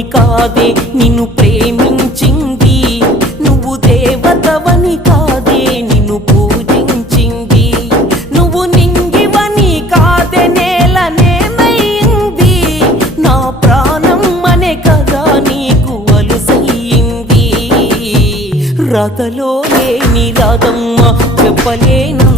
దేవుడవని కాదే నిన్ను ప్రేమించింది, నువ్వు దేవతవని కాదే నిన్ను పూజించింది, నువ్వు నింగివని కాదే నేలనేమైంది, నా ప్రాణం అనే కదా నీకు అలుసయ్యింది. రాతలో లేని రాదమ్మ చెప్పలేను